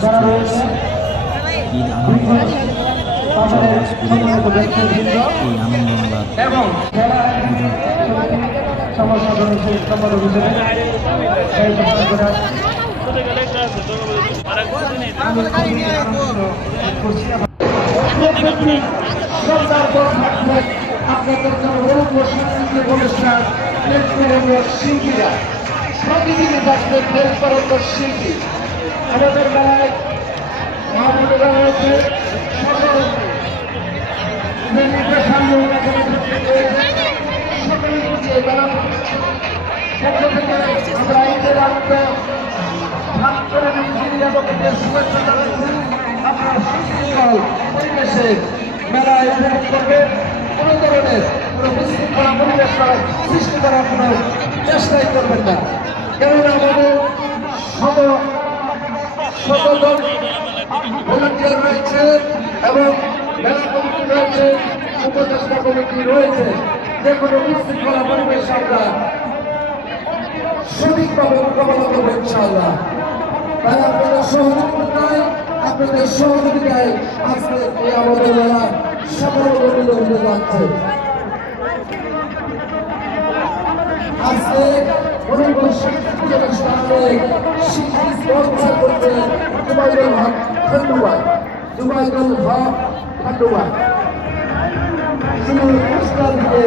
যারা রয়েছে ঈদ আনন্দ এই আনন্দমেলা এবং সমস্যা রয়েছে সম্পাদক হিসেবে আপনাদের শিল্পীরা প্রতিদিনই থাকবে শিল্পী আমাদের বেলায় মহামন্দিরা রয়েছে সকল আমরা ঈদের আনন্দ ভাগ করে শুভেচ্ছা জানাচ্ছি আপনারা সুশৃঙ্খল পরিবেশে মেলায় উপভোগ করবেন কোনো ধরনের কোনো বিশৃঙ্খলা পরিবেশ সৃষ্টি করার কোনো চেষ্টাই করবেন না কেননা আমাদের শতজন ভলান্টিয়ার রয়েছে এবং মেলা কমিটি রয়েছে উপদেষ্টা কমিটি রয়েছে যে কোনো বিশৃঙ্খলা পরিবেশ আমরা সঠিকভাবে মোকাবেলা করবো ইনশাআল্লাহ। তাই আপনাদের সহযোগিতায় আপনাদের সহযোগিতায় আজকে এই আমাদের মেলা সফল হতে যাচ্ছে। আজকে জুবাইদুল হক খান্ডুয়ায় শুধু পুরস্কার দিয়ে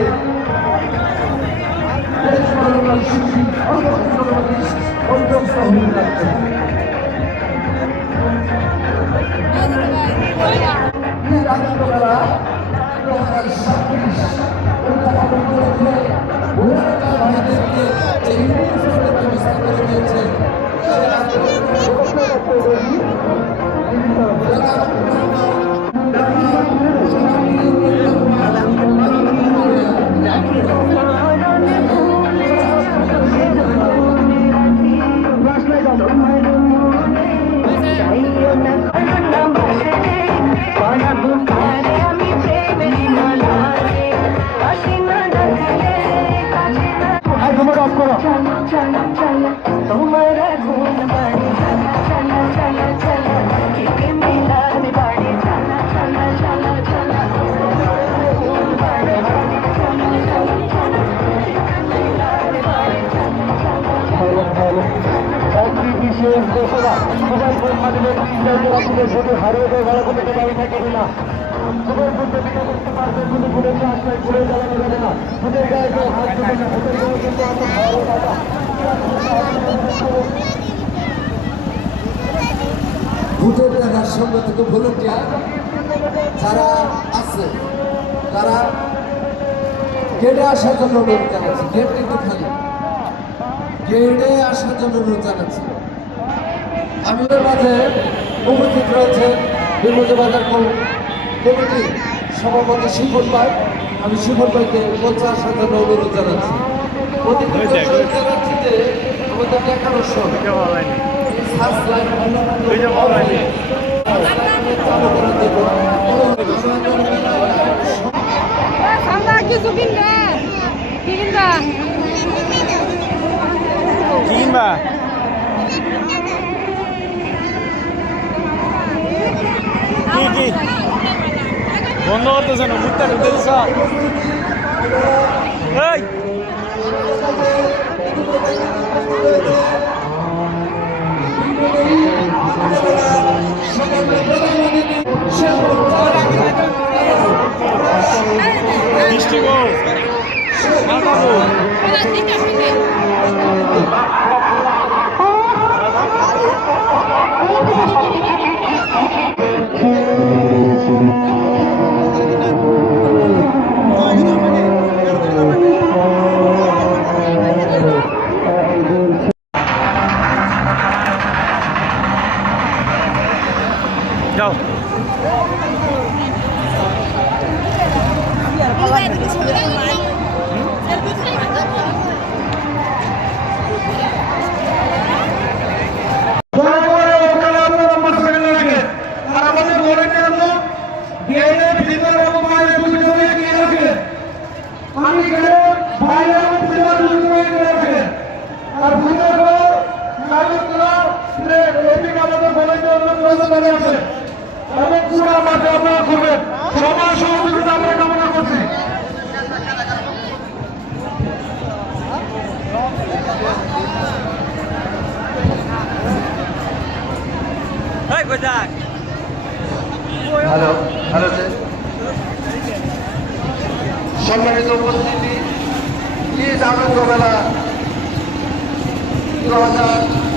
শিল্পী অন্তর্ভুক্ত হয়ে যাচ্ছে। আনন্দমেলা 2 টাকার সঙ্গে থেকে ভলান্টিয়ার যারা আছে তারা গেটে আসার জন্য অনুরোধ জানাচ্ছি। গেট কিন্তু খালি, গেটে আসার জন্য অনুরোধ জানাচ্ছি। আমাদের মাঝে উপস্থিত রয়েছে বিমুজবাজার কমিটি সভাপতি শিখন ভাই। আমি শিখন ভাইকে মঞ্চে আসার জন্য অনুরোধ জানাচ্ছি। জানাচ্ছি যে আমাদের দেখানোর সময় বন্ধ করতেছে না, মুখটা ঢুকে দিছ। বৃষ্টি গো যাও। যে প্রতীক আমাদের বলাইতে অনুরোধ করে আছে এবং পুরা মাঠে আপনারা করবেন সবার সহযোগিতা আমরা কামনা করছি। হ্যালো হ্যালো সম্মানিত উপস্থিতি ঈদ আনন্দ মেলা 2000